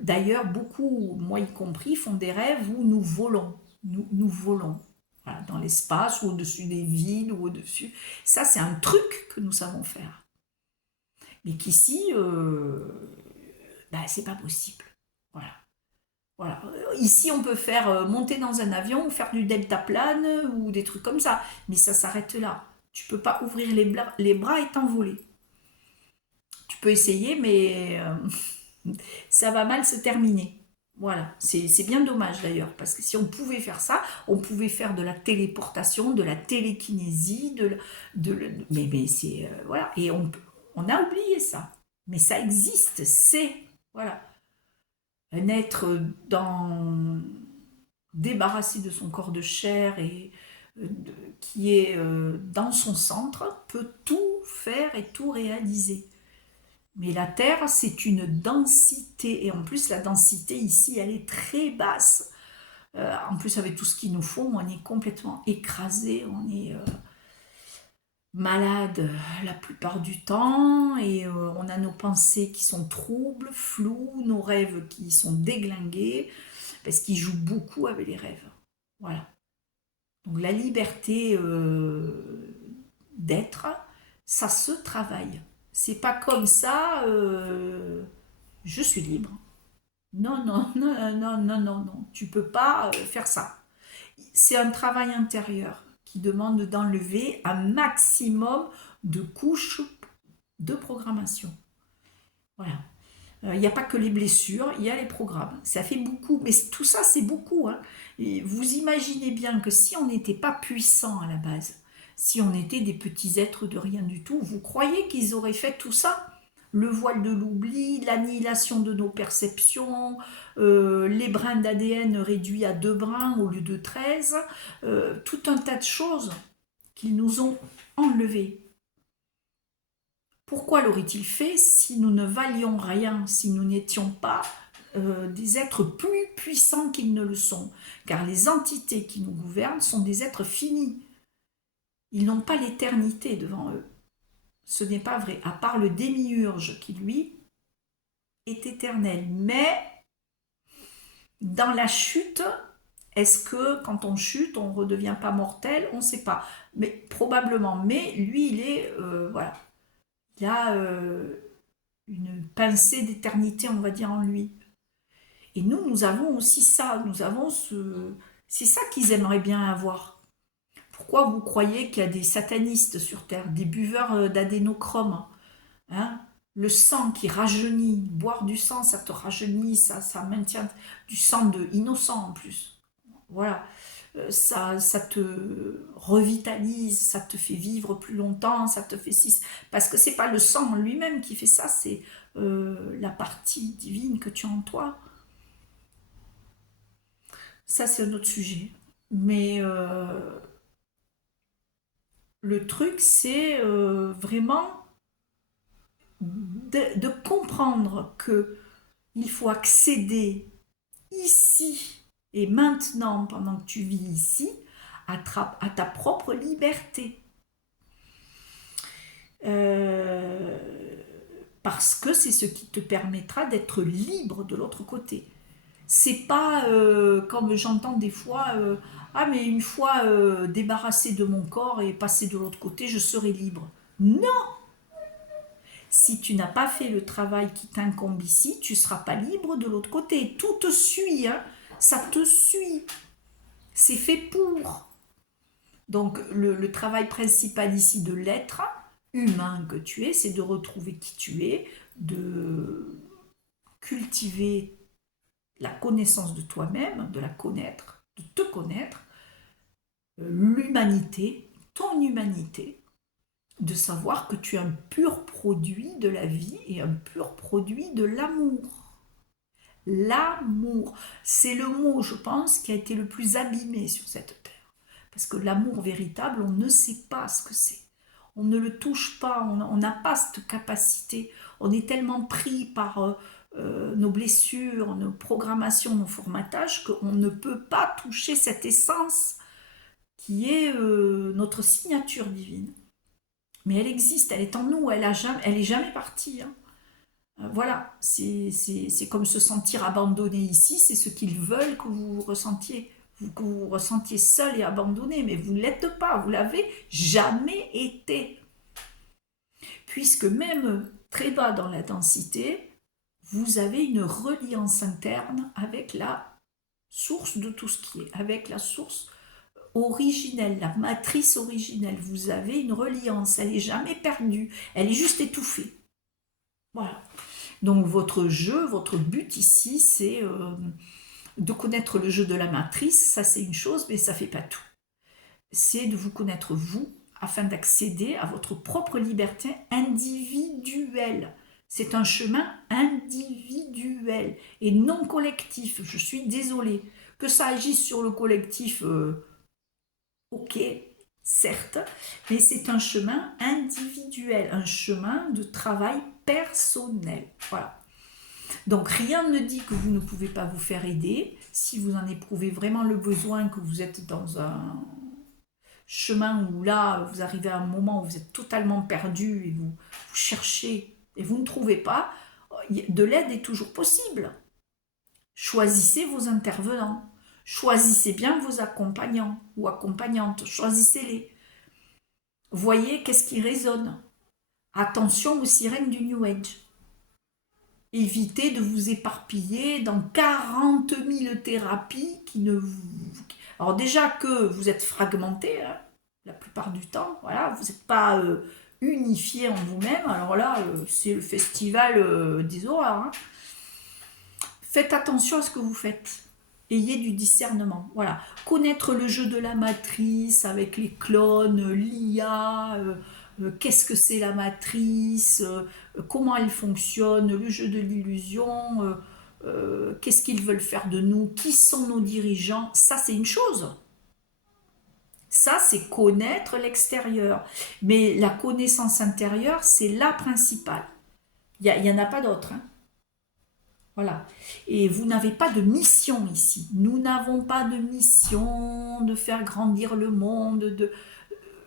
D'ailleurs, beaucoup, moi y compris, font des rêves où nous volons. Nous volons. Voilà, dans l'espace ou au-dessus des villes ou au-dessus. Ça, c'est un truc que nous savons faire. Mais qu'ici, c'est pas possible. Voilà. Voilà. Ici, on peut faire monter dans un avion, faire du deltaplane ou des trucs comme ça. Mais ça s'arrête là. Tu peux pas ouvrir les bras et t'envoler. Tu peux essayer, mais ça va mal se terminer. Voilà, c'est bien dommage d'ailleurs, parce que si on pouvait faire ça, on pouvait faire de la téléportation, de la télékinésie, mais c'est voilà, et on a oublié ça, mais ça existe, c'est voilà, un être débarrassé de son corps de chair et qui est dans son centre peut tout faire et tout réaliser. Mais la Terre, c'est une densité. Et en plus, la densité ici, elle est très basse. En plus, avec tout ce qu'il nous faut, on est complètement écrasé, on est malade la plupart du temps. Et on a nos pensées qui sont troubles, floues, nos rêves qui sont déglingués, parce qu'ils jouent beaucoup avec les rêves. Voilà. Donc la liberté d'être, ça se travaille. C'est pas comme ça, je suis libre. Non, non, non, non, non, non, non. Tu peux pas faire ça. C'est un travail intérieur qui demande d'enlever un maximum de couches de programmation. Voilà. Il n'y a pas que les blessures, il y a les programmes. Ça fait beaucoup, mais tout ça, c'est beaucoup. Hein. Et vous imaginez bien que si on n'était pas puissant à la base, si on était des petits êtres de rien du tout, vous croyez qu'ils auraient fait tout ça? Le voile de l'oubli, l'annihilation de nos perceptions, les brins d'ADN réduits à 2 brins au lieu de 13, tout un tas de choses qu'ils nous ont enlevées. Pourquoi l'aurait-il fait si nous ne valions rien, si nous n'étions pas des êtres plus puissants qu'ils ne le sont? Car les entités qui nous gouvernent sont des êtres finis. Ils n'ont pas l'éternité devant eux. Ce n'est pas vrai, à part le démiurge qui, lui, est éternel. Mais dans la chute, est-ce que quand on chute, on ne redevient pas mortel? On ne sait pas. Mais probablement. Mais lui, il est... voilà. Il a une pincée d'éternité, on va dire, en lui. Et nous avons aussi ça. Nous avons ce... C'est ça qu'ils aimeraient bien avoir. Pourquoi vous croyez qu'il y a des satanistes sur Terre, des buveurs d'adénochrome, hein? Le sang qui rajeunit, boire du sang, ça te rajeunit, ça maintient du sang innocent en plus. Voilà. ça te revitalise, ça te fait vivre plus longtemps, ça te fait si... Parce que c'est pas le sang lui-même qui fait ça, c'est la partie divine que tu as en toi. Ça, c'est un autre sujet. Mais le truc, c'est vraiment de comprendre que il faut accéder ici et maintenant, pendant que tu vis ici, à ta propre liberté. Euh, Parce que c'est ce qui te permettra d'être libre de l'autre côté. C'est pas comme j'entends des fois, ah mais une fois débarrassé de mon corps et passé de l'autre côté, je serai libre. Non, si tu n'as pas fait le travail qui t'incombe ici, tu ne seras pas libre de l'autre côté. Tout te suit, hein. Ça te suit. C'est fait pour. Donc le travail principal ici de l'être humain que tu es, c'est de retrouver qui tu es, de cultiver la connaissance de toi-même, de la connaître, de te connaître, l'humanité, ton humanité, de savoir que tu es un pur produit de la vie et un pur produit de l'amour. L'amour, c'est le mot, je pense, qui a été le plus abîmé sur cette terre. Parce que l'amour véritable, on ne sait pas ce que c'est. On ne le touche pas, on n'a pas cette capacité. On est tellement pris par nos blessures, nos programmations, nos formatages, qu'on ne peut pas toucher cette essence qui est notre signature divine. Mais elle existe, elle est en nous, elle est jamais partie. Hein. Voilà, c'est comme se sentir abandonné ici, c'est ce qu'ils veulent que vous ressentiez, que vous ressentiez seul et abandonné, mais vous ne l'êtes pas, vous l'avez jamais été. Puisque même très bas dans la densité, vous avez une reliance interne avec la source de tout ce qui est, avec la source originelle, la matrice originelle. Vous avez une reliance, elle n'est jamais perdue, elle est juste étouffée. Voilà. Donc votre jeu, votre but ici, c'est de connaître le jeu de la matrice, ça c'est une chose, mais ça ne fait pas tout. C'est de vous connaître vous, afin d'accéder à votre propre liberté individuelle. C'est un chemin individuel et non collectif. Je suis désolée. Que ça agisse sur le collectif, ok, certes, mais c'est un chemin individuel, un chemin de travail personnel. Voilà. Donc rien ne dit que vous ne pouvez pas vous faire aider. Si vous en éprouvez vraiment le besoin, que vous êtes dans un chemin où là, vous arrivez à un moment où vous êtes totalement perdu et vous cherchez et vous ne trouvez pas, de l'aide est toujours possible. Choisissez vos intervenants. Choisissez bien vos accompagnants ou accompagnantes. Choisissez-les. Voyez qu'est-ce qui résonne. Attention aux sirènes du New Age. Évitez de vous éparpiller dans 40 000 thérapies qui ne vous... Alors déjà que vous êtes fragmenté, hein, la plupart du temps, voilà, vous n'êtes pas unifié en vous-même, alors là, c'est le festival des horreurs. Hein. Faites attention à ce que vous faites. Ayez du discernement. Voilà. Connaître le jeu de la matrice avec les clones, l'IA, qu'est-ce que c'est la matrice, comment elle fonctionne, le jeu de l'illusion, qu'est-ce qu'ils veulent faire de nous, qui sont nos dirigeants, ça c'est une chose. Ça c'est connaître l'extérieur. Mais la connaissance intérieure, c'est la principale. Il n'y en a pas d'autre. Hein. Voilà. Et vous n'avez pas de mission ici. Nous n'avons pas de mission de faire grandir le monde.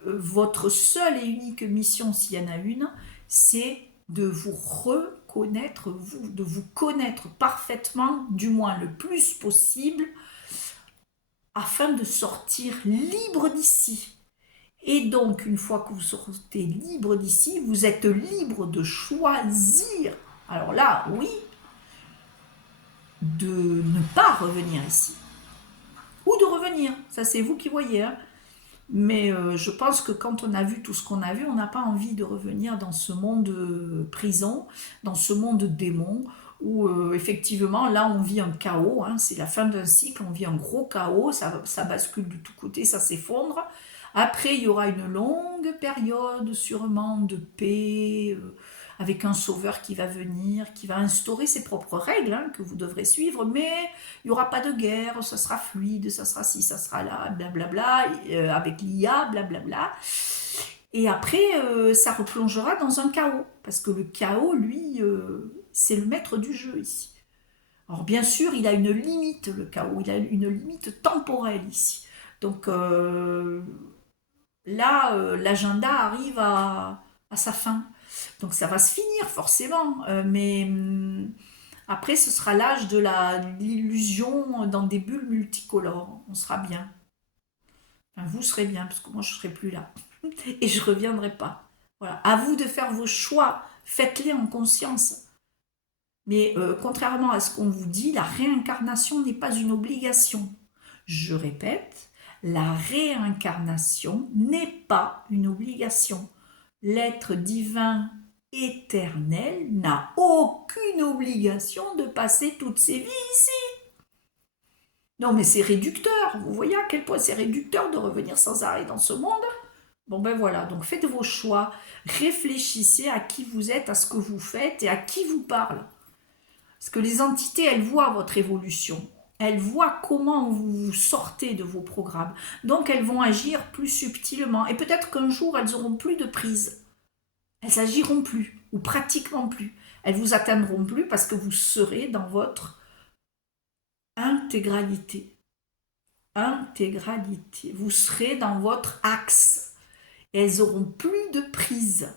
Votre seule et unique mission, s'il y en a une, c'est de vous reconnaître, vous, de vous connaître parfaitement, du moins le plus possible, afin de sortir libre d'ici. Et donc, une fois que vous sortez libre d'ici, vous êtes libre de choisir. Alors là, oui, de ne pas revenir ici. Ou de revenir, ça c'est vous qui voyez. Hein. Mais je pense que quand on a vu tout ce qu'on a vu, on n'a pas envie de revenir dans ce monde prison, dans ce monde démon, où effectivement, là, on vit un chaos, hein, c'est la fin d'un cycle, on vit un gros chaos, ça bascule de tous côtés, ça s'effondre. Après, il y aura une longue période sûrement de paix, avec un sauveur qui va venir, qui va instaurer ses propres règles, hein, que vous devrez suivre, mais il n'y aura pas de guerre, ça sera fluide, ça sera ci, ça sera là, blablabla, avec l'IA, blablabla. Et après, ça replongera dans un chaos, parce que le chaos, lui, c'est le maître du jeu ici. Alors bien sûr, il a une limite, le chaos, il a une limite temporelle ici. Donc là, l'agenda arrive à sa fin. Donc ça va se finir forcément, mais après, ce sera l'âge de l'illusion dans des bulles multicolores. On sera bien. Enfin, vous serez bien, parce que moi, je ne serai plus là. Et je ne reviendrai pas. Voilà. À vous de faire vos choix. Faites-les en conscience. Mais contrairement à ce qu'on vous dit, la réincarnation n'est pas une obligation. Je répète, la réincarnation n'est pas une obligation. L'être divin éternel n'a aucune obligation de passer toutes ses vies ici. Non, mais c'est réducteur. Vous voyez à quel point c'est réducteur de revenir sans arrêt dans ce monde. Bon ben voilà, donc faites vos choix, réfléchissez à qui vous êtes, à ce que vous faites et à qui vous parle. Parce que les entités, elles voient votre évolution. Elles voient comment vous sortez de vos programmes. Donc elles vont agir plus subtilement. Et peut-être qu'un jour, elles n'auront plus de prise. Elles agiront plus, ou pratiquement plus. Elles vous atteindront plus parce que vous serez dans votre intégralité. Intégralité. Vous serez dans votre axe. Et elles auront plus de prise.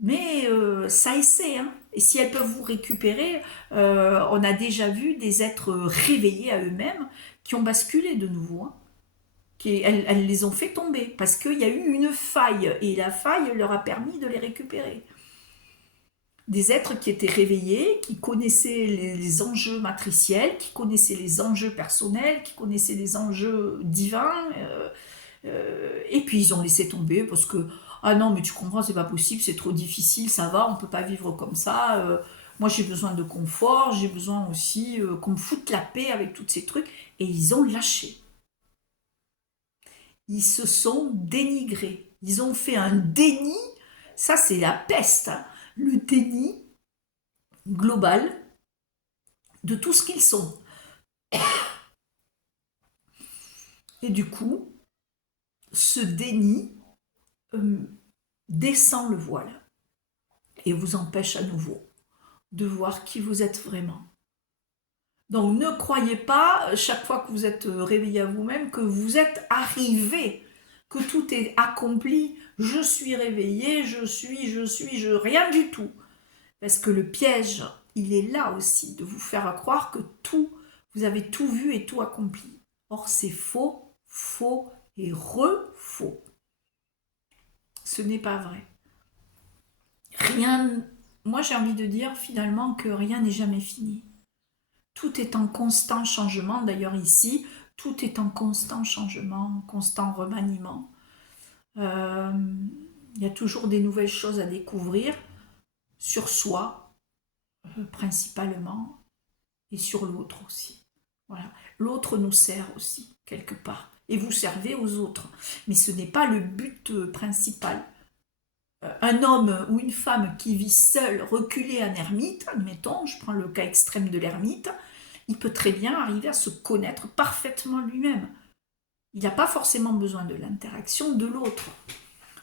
Mais ça essaie, hein. Et si elles peuvent vous récupérer, on a déjà vu des êtres réveillés à eux-mêmes qui ont basculé de nouveau, hein. Elles les ont fait tomber parce qu'il y a eu une faille et la faille leur a permis de les récupérer. Des êtres qui étaient réveillés, qui connaissaient les enjeux matriciels, qui connaissaient les enjeux personnels, qui connaissaient les enjeux divins, et puis ils ont laissé tomber parce que ah non mais tu comprends c'est pas possible, c'est trop difficile, ça va, on peut pas vivre comme ça, moi j'ai besoin de confort, j'ai besoin aussi qu'on me foute la paix avec tous ces trucs, et ils ont lâché, ils se sont dénigrés, ils ont fait un déni, ça c'est la peste, hein. Le déni global de tout ce qu'ils sont, et du coup ce déni descend le voile et vous empêche à nouveau de voir qui vous êtes vraiment. Donc ne croyez pas, chaque fois que vous êtes réveillé à vous-même, que vous êtes arrivé, que tout est accompli, je suis réveillé, rien du tout. Parce que le piège, il est là aussi, de vous faire croire que tout, vous avez tout vu et tout accompli. Or c'est faux, faux et re-faux. Ce n'est pas vrai. Rien, moi j'ai envie de dire finalement que rien n'est jamais fini. Tout est en constant changement, d'ailleurs ici, tout est en constant changement, constant remaniement. Il y a toujours des nouvelles choses à découvrir sur soi, principalement, et sur l'autre aussi. Voilà. L'autre nous sert aussi, quelque part. Et vous servez aux autres. Mais ce n'est pas le but principal. Un homme ou une femme qui vit seul, reculé en ermite, admettons, je prends le cas extrême de l'ermite, il peut très bien arriver à se connaître parfaitement lui-même. Il n'a pas forcément besoin de l'interaction de l'autre.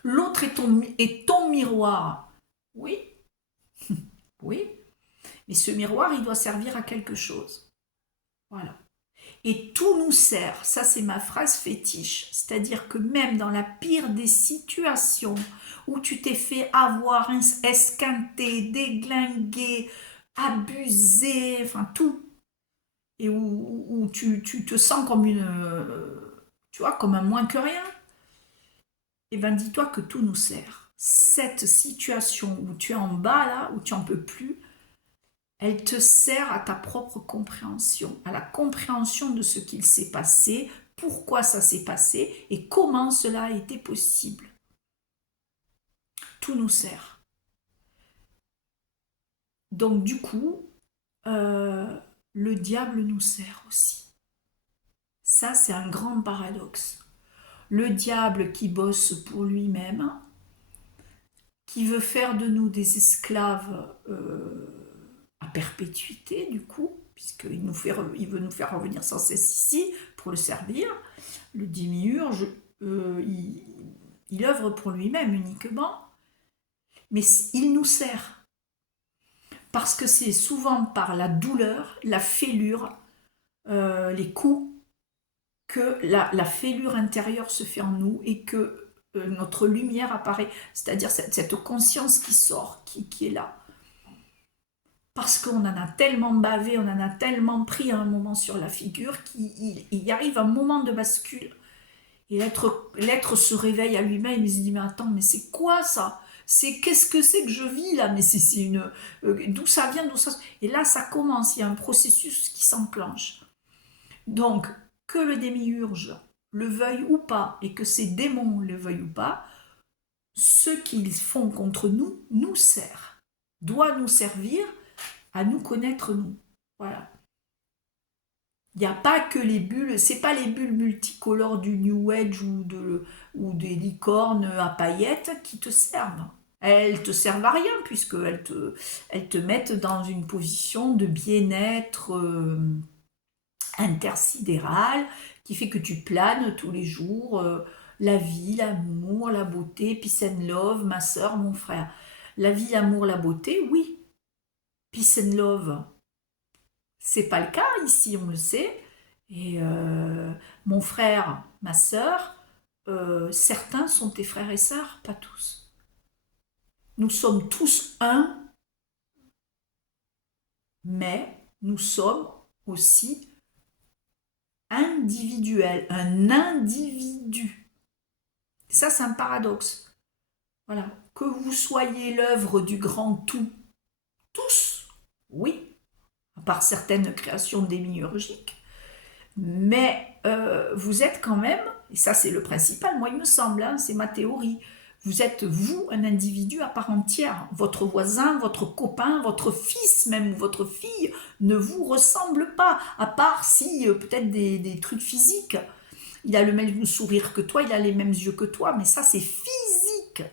L'autre est ton miroir. Oui, oui, mais ce miroir, il doit servir à quelque chose. Voilà. Et tout nous sert, ça c'est ma phrase fétiche, c'est-à-dire que même dans la pire des situations où tu t'es fait avoir, esquinter, déglinguer, abuser, enfin tout, et où tu te sens comme tu vois, comme un moins que rien, et bien dis-toi que tout nous sert. Cette situation où tu es en bas là, où tu n'en peux plus, elle te sert à ta propre compréhension, à la compréhension de ce qu'il s'est passé, pourquoi ça s'est passé et comment cela a été possible. Tout nous sert. Donc du coup, euh, le diable nous sert aussi. Ça, c'est un grand paradoxe. Le diable qui bosse pour lui-même, qui veut faire de nous des esclaves à perpétuité, du coup, puisqu'il il veut nous faire revenir sans cesse ici pour le servir. Le démiurge, il œuvre pour lui-même uniquement, mais il nous sert. Parce que c'est souvent par la douleur, la fêlure, les coups, que la fêlure intérieure se fait en nous et que notre lumière apparaît, c'est-à-dire cette conscience qui sort, qui est là. Parce qu'on en a tellement bavé, on en a tellement pris à un moment sur la figure qu'il y arrive un moment de bascule. Et l'être se réveille à lui-même, il se dit, mais attends, mais c'est quoi ça? Qu'est-ce que c'est que je vis là? Mais c'est une... d'où ça vient, d'où ça... Et là, ça commence, il y a un processus qui s'enclenche. Donc, que le démiurge le veuille ou pas, et que ces démons le veuillent ou pas, ce qu'ils font contre nous, nous sert, doit nous servir à nous connaître nous. Voilà. Il n'y a pas que les bulles, c'est pas les bulles multicolores du New Age ou des licornes à paillettes qui te servent. Elles te servent à rien elles te mettent dans une position de bien-être intersidéral qui fait que tu planes tous les jours. La vie, l'amour, la beauté, peace and love, ma soeur, mon frère. La vie, l'amour, la beauté, oui. Peace and love, c'est pas le cas ici, on le sait. Et mon frère, ma sœur, certains sont tes frères et sœurs, pas tous. Nous sommes tous un, mais nous sommes aussi individuels, un individu. Ça, c'est un paradoxe. Voilà. Que vous soyez l'œuvre du grand tout, tous, oui, à part certaines créations démiurgiques, mais vous êtes quand même, et ça c'est le principal, moi il me semble, hein, c'est ma théorie, vous êtes vous un individu à part entière. Votre voisin, votre copain, votre fils même ou votre fille ne vous ressemble pas, à part si peut-être des trucs physiques. Il a le même sourire que toi, il a les mêmes yeux que toi, mais ça c'est physique.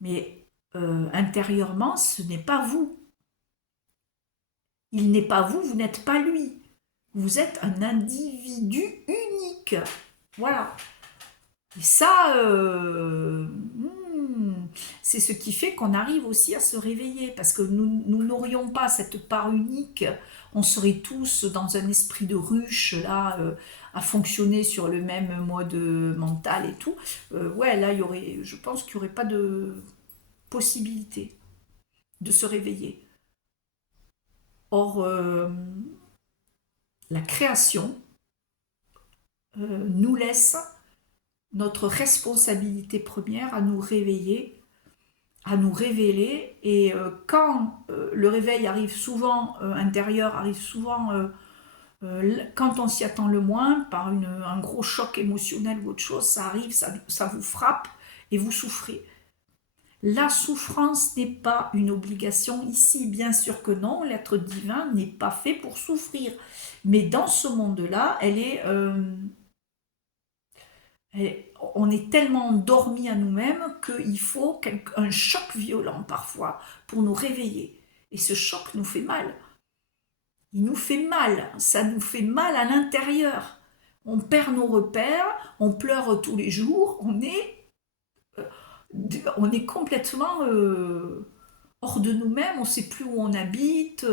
Mais intérieurement, ce n'est pas vous. Il n'est pas vous, vous n'êtes pas lui. Vous êtes un individu unique. Voilà. Et ça, c'est ce qui fait qu'on arrive aussi à se réveiller, parce que nous n'aurions pas cette part unique, on serait tous dans un esprit de ruche, là, à fonctionner sur le même mode mental et tout. Ouais, là, je pense qu'il n'y aurait pas de possibilité de se réveiller. Or, la création nous laisse notre responsabilité première à nous réveiller, à nous révéler. Et quand le réveil arrive souvent, intérieur arrive souvent, quand on s'y attend le moins, par un gros choc émotionnel ou autre chose, ça arrive, ça vous frappe et vous souffrez. La souffrance n'est pas une obligation ici, bien sûr que non, l'être divin n'est pas fait pour souffrir. Mais dans ce monde-là, on est tellement endormi à nous-mêmes qu'il faut un choc violent parfois pour nous réveiller. Et ce choc nous fait mal. Il nous fait mal, ça nous fait mal à l'intérieur. On perd nos repères, on pleure tous les jours, on est complètement hors de nous-mêmes, on ne sait plus où on habite,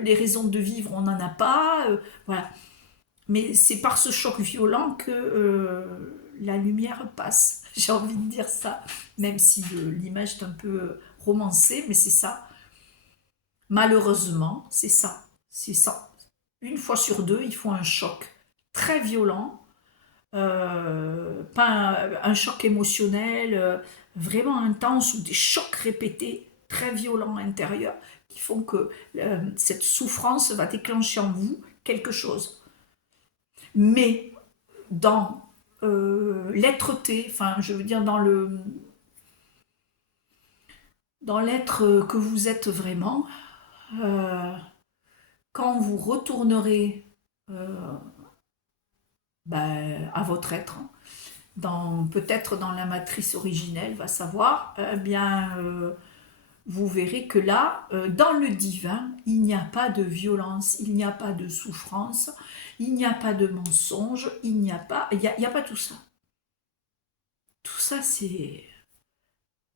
les raisons de vivre, on n'en a pas. Voilà. Mais c'est par ce choc violent que la lumière passe. J'ai envie de dire ça, même si l'image est un peu romancée, mais c'est ça. Malheureusement, c'est ça. C'est ça. Une fois sur deux, il faut un choc très violent, pas un choc émotionnel vraiment intense ou des chocs répétés très violents intérieurs qui font que cette souffrance va déclencher en vous quelque chose. Mais dans l'être-té, enfin je veux dire dans l'être que vous êtes vraiment, euh, quand vous retournerez euh, à votre être, peut-être dans la matrice originelle, va savoir, eh bien, vous verrez que là, dans le divin, il n'y a pas de violence, il n'y a pas de souffrance, il n'y a pas de mensonge, il y a pas tout ça. Tout ça, il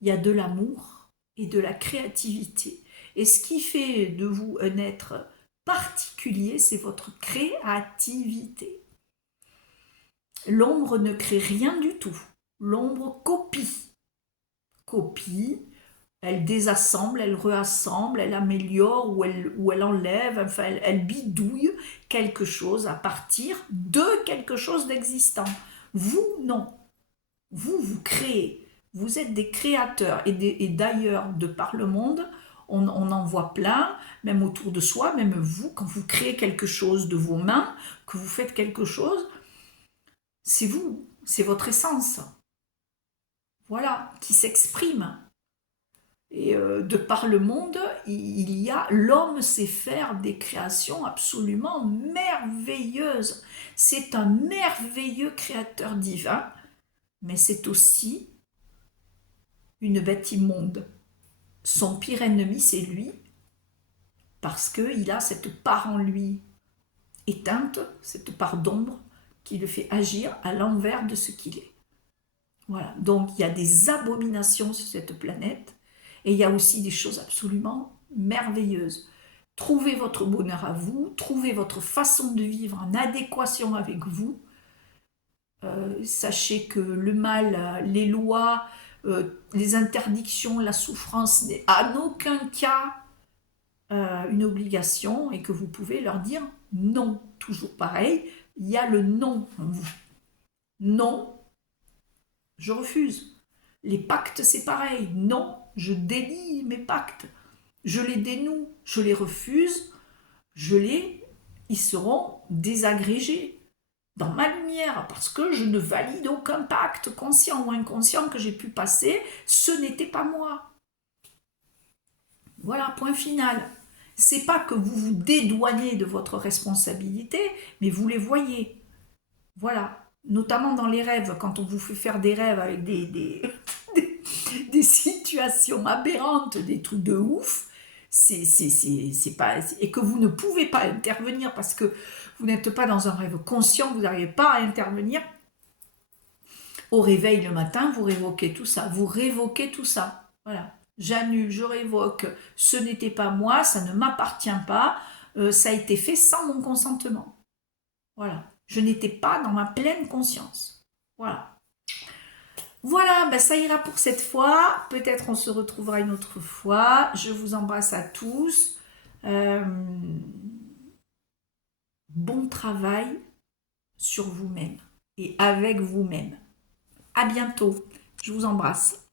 y a de l'amour et de la créativité. Et ce qui fait de vous un être particulier, c'est votre créativité. L'ombre ne crée rien du tout. L'ombre copie, elle désassemble, elle reassemble, elle améliore ou elle enlève, enfin elle bidouille quelque chose à partir de quelque chose d'existant. Vous, non. Vous créez. Vous êtes des créateurs. Et d'ailleurs, de par le monde, on en voit plein, même autour de soi, même vous, quand vous créez quelque chose de vos mains, que vous faites quelque chose, c'est vous, c'est votre essence. Voilà, qui s'exprime. Et de par le monde, l'homme sait faire des créations absolument merveilleuses. C'est un merveilleux créateur divin, mais c'est aussi une bête immonde. Son pire ennemi, c'est lui, parce qu'il a cette part en lui éteinte, cette part d'ombre, qui le fait agir à l'envers de ce qu'il est. Voilà, donc il y a des abominations sur cette planète, et il y a aussi des choses absolument merveilleuses. Trouvez votre bonheur à vous, trouvez votre façon de vivre en adéquation avec vous. Sachez que le mal, les lois, les interdictions, la souffrance n'est en aucun cas une obligation et que vous pouvez leur dire non. Toujours pareil, il y a le non en vous. Non, je refuse. Les pactes, c'est pareil. Non, je délie mes pactes. Je les dénoue, je les refuse, ils seront désagrégés dans ma lumière parce que je ne valide aucun pacte conscient ou inconscient que j'ai pu passer. Ce n'était pas moi. Voilà, point final. C'est pas que vous vous dédouanez de votre responsabilité, mais vous les voyez. Voilà. Notamment dans les rêves, quand on vous fait faire des rêves avec des situations aberrantes, des trucs de ouf, c'est pas, et que vous ne pouvez pas intervenir parce que vous n'êtes pas dans un rêve conscient, vous n'arrivez pas à intervenir. Au réveil le matin, vous révoquez tout ça, vous révoquez tout ça. Voilà. J'annule, je révoque, ce n'était pas moi, ça ne m'appartient pas, ça a été fait sans mon consentement. Voilà. Je n'étais pas dans ma pleine conscience. Voilà. Voilà, ben ça ira pour cette fois. Peut-être on se retrouvera une autre fois. Je vous embrasse à tous. Euh, bon travail sur vous-même et avec vous-même. À bientôt. Je vous embrasse.